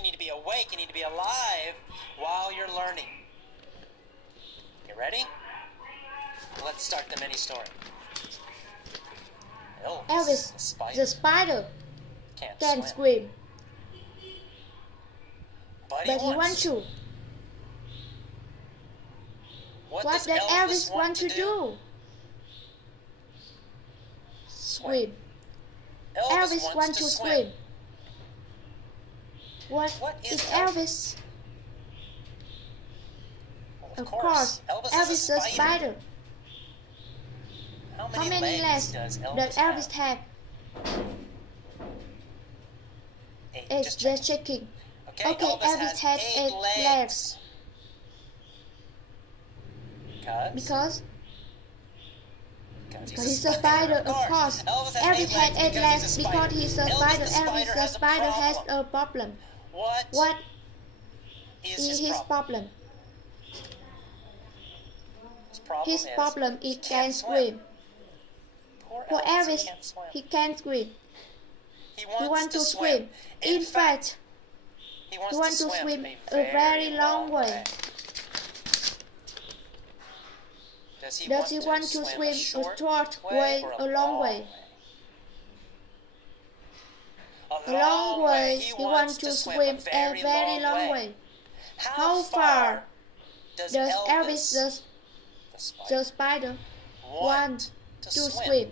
You need to be awake. You need to be alive while you're learning. You ready? Let's start the mini story. Elvis the spider can swim, but he wants to. What does Elvis want to do? Swim. Elvis wants to swim. What is Elvis? Of course, Elvis the spider. How many legs does Elvis have? 8, just checking. Okay, Elvis has 8 legs. Because he's a spider, of course. Elvis has 8 legs because he's a spider. Elvis the spider has a problem. What is his problem? His problem is he can't swim. Poor Elvis, he can't swim. He wants to swim. In fact, he wants to swim a very long way. Does he want to swim a short way or a long way? A long way. He wants to swim a very long way. How far does Elvis the spider want to swim?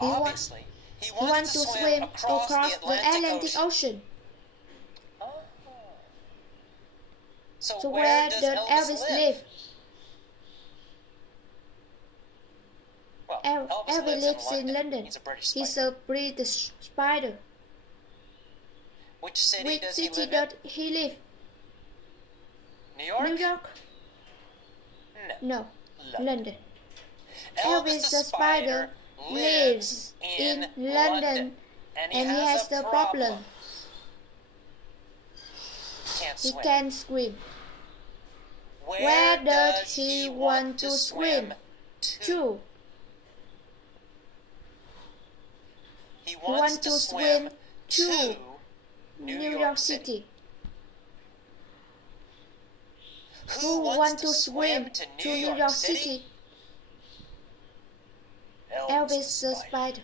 He wants to swim across the Atlantic Ocean. So where does Elvis live? Elvis lives in London. He's a British spider. Which city does he live? New York? No, London. Elvis the spider lives in London and he has the problem. He can't swim. Where does he want to swim to? He wants to swim to New York City. Who wants to swim to New York City? Elvis the spider.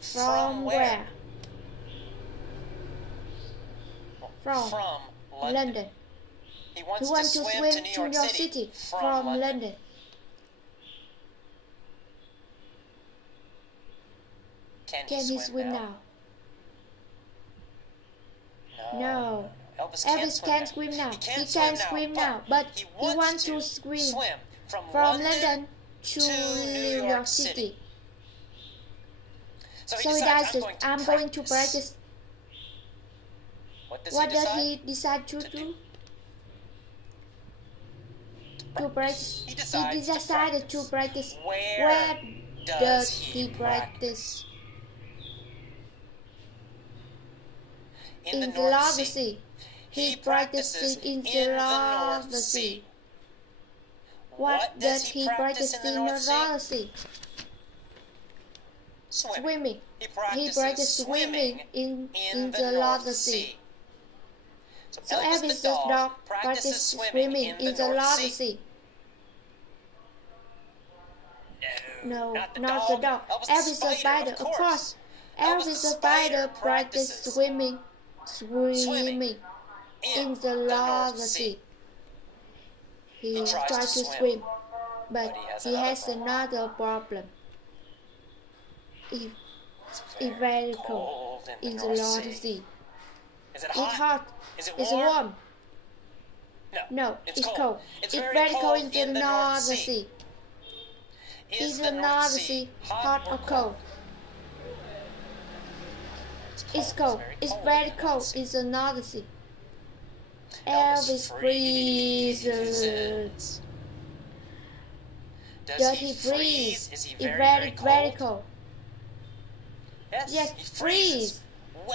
From where? From London. He wants to swim to New York City from London. Can he swim now? No. Elvis can't swim now. He can't swim now, but he wants to swim from London to New York City. So he decides, I'm going to practice. What does he decide to do? To practice. He decided to practice. Where does he practice? In the North Sea. He practices in the North Sea. What does he practice in the North Sea? Swimming. He practices swimming in the North Sea. So Elvis the dog practices swimming in the North Sea. No, not the dog. Elvis the spider, of course. Elvis the spider practices swimming in the North Sea. He tries to swim, but he has another problem. It's very cold in the North Sea. It's hot. Is it warm? No, it's cold. It's very cold in the North Sea. Is the North Sea hot or cold? It's cold. It's very cold in the North Sea. Elvis freezes. Does he freeze? It's very cold. Yes, freeze.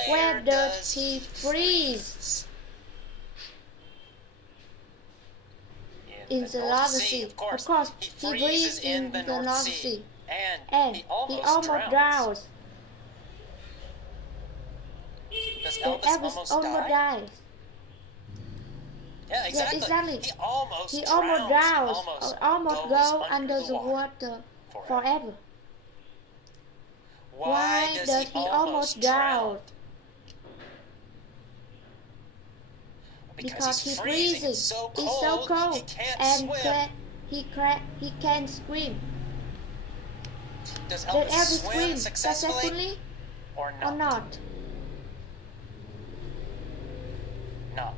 Where does he freeze? In the North Sea. Of course, he freezes in the North Sea. And he almost drowns. Does that Elvis almost dies. Yeah, exactly. Yeah, exactly. He almost drowns, almost goes under the water forever. Why does he almost drown? Because he's freezing. It's so cold. He can't and swim. he can't swim. Does Did Elvis Elvis swim successfully or or not?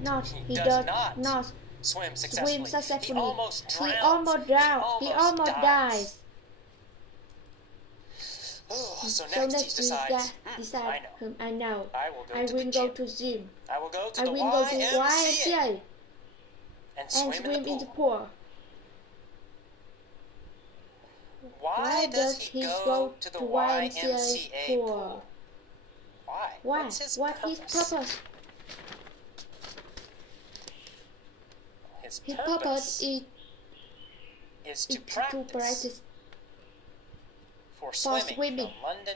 Not. He does not swim successfully. He almost drowns. He almost dies. So So next he next decides, I know. I will go to the gym. I will go to I will go to the YMCA and swim in the pool. Why does he go to the YMCA pool? Why? Why? What's his purpose? His purpose is to practice for swimming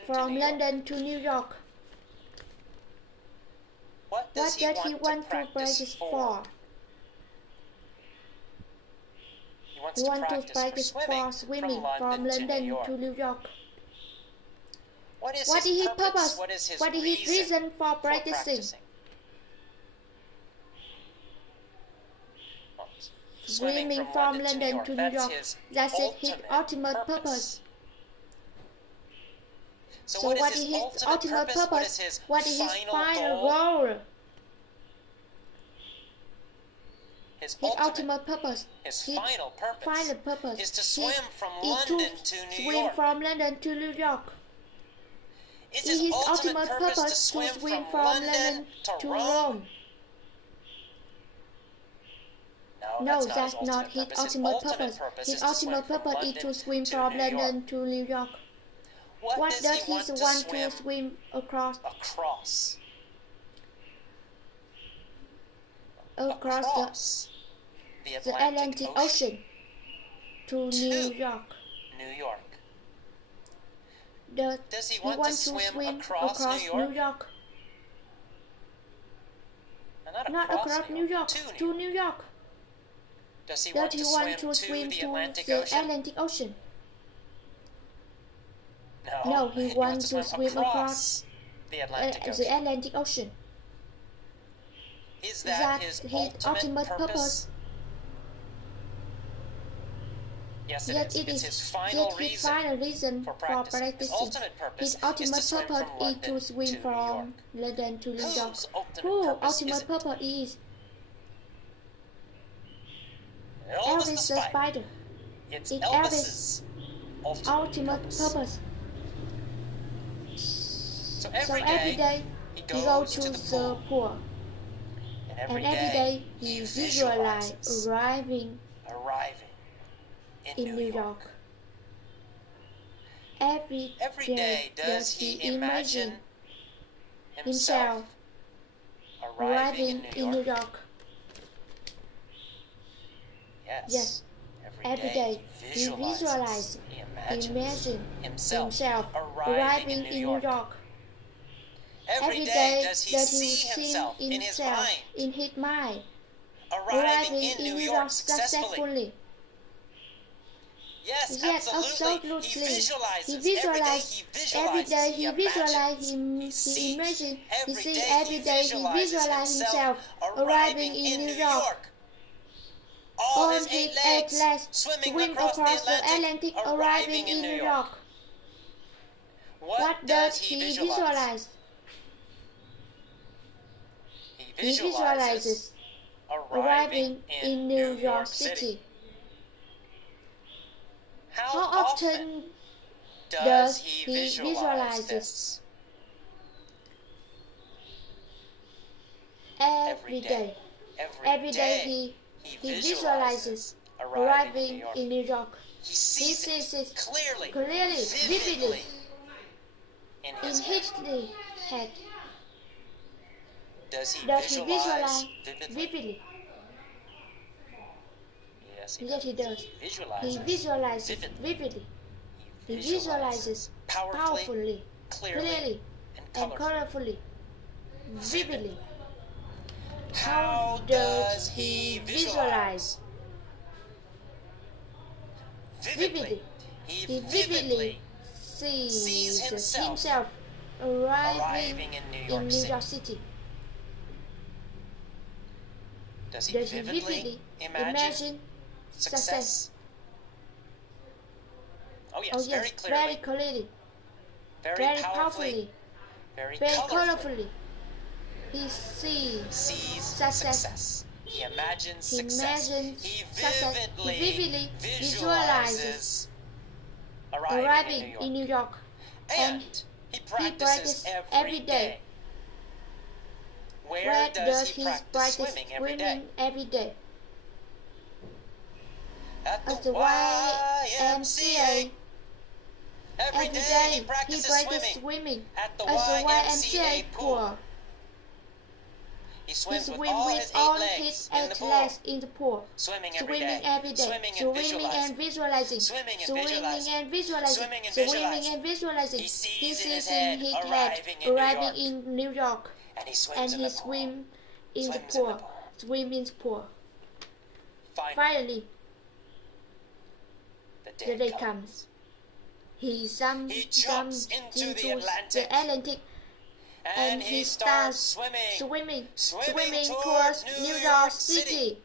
from London to New York. What does he want to practice for? He wants to practice for swimming from London to New York. What is his purpose? What is his reason for practicing? Swimming from London to New York. That's his ultimate purpose. So what is his ultimate purpose? What is his final goal? His ultimate purpose. His final purpose is to swim from London to New York. Is his ultimate purpose to swim from London to Rome? No, that's not his ultimate purpose. His ultimate purpose is to swim from London to New York. What does he want to swim across? Across the Atlantic Ocean to New York. Does he want to swim across New York? Not across New York, to New York. Does he want to swim to the Atlantic Ocean? No, he wants to swim across the Atlantic Ocean. Is that his ultimate purpose? Yes, it is. It's his final reason for practicing. His ultimate purpose is to swim from London to New York. Whose ultimate purpose is? Elvis the Spider. It's Elvis's ultimate purpose. So every day he goes to the pool. And every day he visualizes arriving in New York. Every day does he imagine himself arriving in New York. Yes. Every day he visualizes, imagine himself arriving in New York. Every day does he see himself in his mind arriving in New York successfully. Yes, absolutely. He visualizes. Every day he visualizes, he imagines, he sees every day he visualizes himself arriving in New York. All his 8 legs swim across the Atlantic, arriving in New York. What does he visualize? He visualizes arriving in New York City. How often does he visualize this? Every day. Every day he visualizes arriving in New York. He sees it clearly, vividly, in his head. Does he visualize vividly? Yes, he does. He visualizes vividly. He visualizes powerfully, clearly, and colorfully. vividly. How does he visualize? Vividly. He vividly sees himself arriving in New York City. Does he vividly imagine success? Oh yes, very clearly, very powerfully, very colorfully. He sees success. He imagines success. He vividly visualizes arriving in New York. And he practices every day. Where does he practice swimming every day? At the YMCA. Every day he practices swimming at the YMCA pool. He swims with all his 8 legs in the pool. Swimming every day. Swimming and visualizing. Swimming and visualizing. He sees in his head arriving in New York. And he swims in the pool. Finally, the day comes. He jumps into the Atlantic. And he starts swimming towards New York City.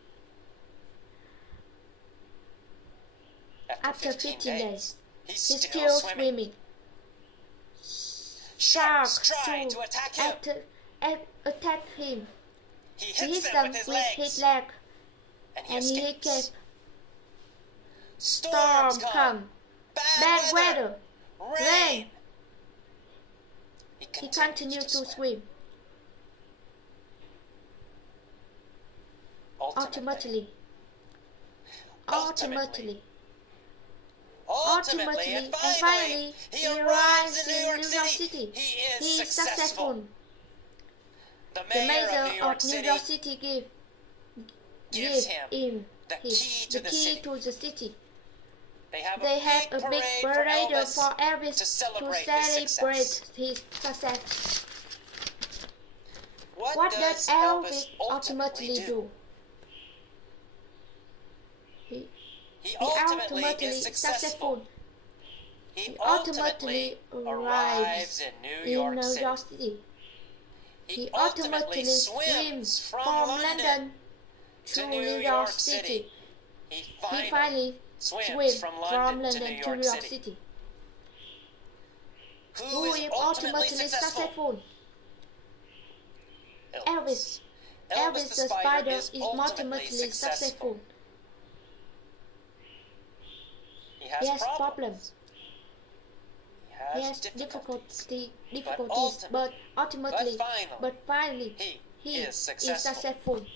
After 15 days, he's still swimming. Sharks try to attack him. He hits them with his leg, and he escapes. Storms come, bad weather, rain. He continues to swim. Ultimately, and finally, he arrives in New York City. He is successful. The mayor of New York City gives him the key to the city. They have a big parade for Elvis to celebrate his success. What does Elvis ultimately do? He ultimately is successful. He ultimately arrives in New York City. He ultimately swims from London to New York City. He finally swims from London to New York City. Who is ultimately successful? Elvis. Elvis the spider is ultimately successful. He has problems. He has difficulties, but finally, he is successful.